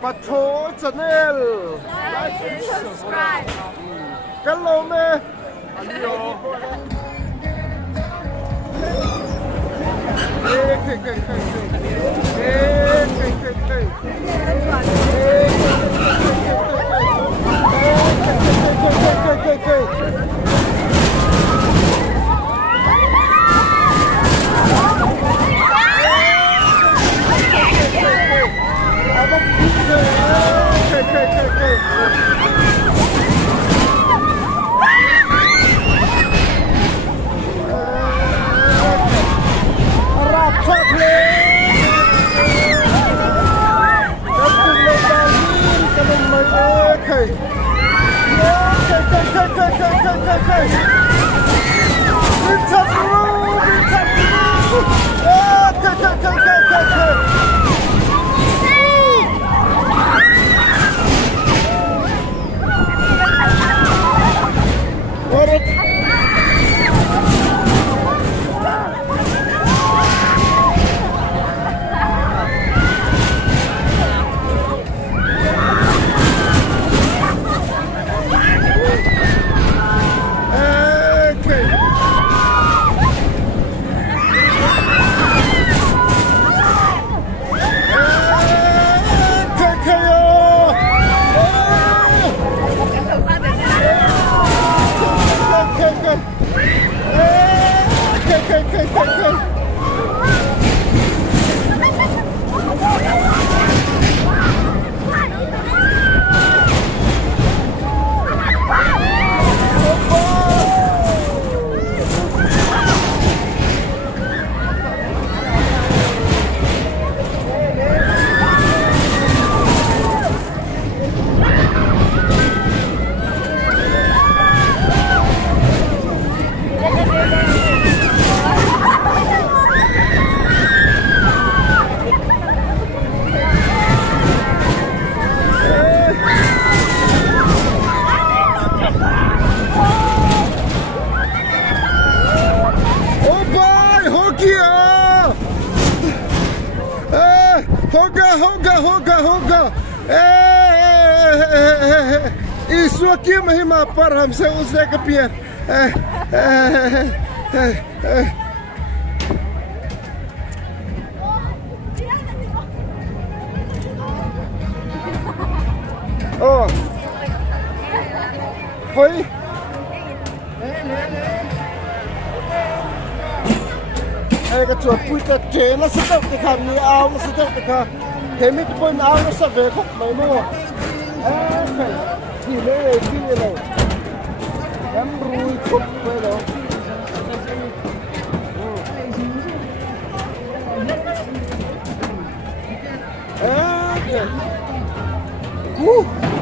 Patrol channel. Like and subscribe. Hello me. होगा इस वक्त महिमा पर हमसे उसने कपियर ओ होई cái chuột pui ta chế nó sẽ được cái khám như áo nó sẽ được cái khám thế mình quên áo nó sẽ về khóc mấy mua thì lấy khi này em rùi khúc với đó okay.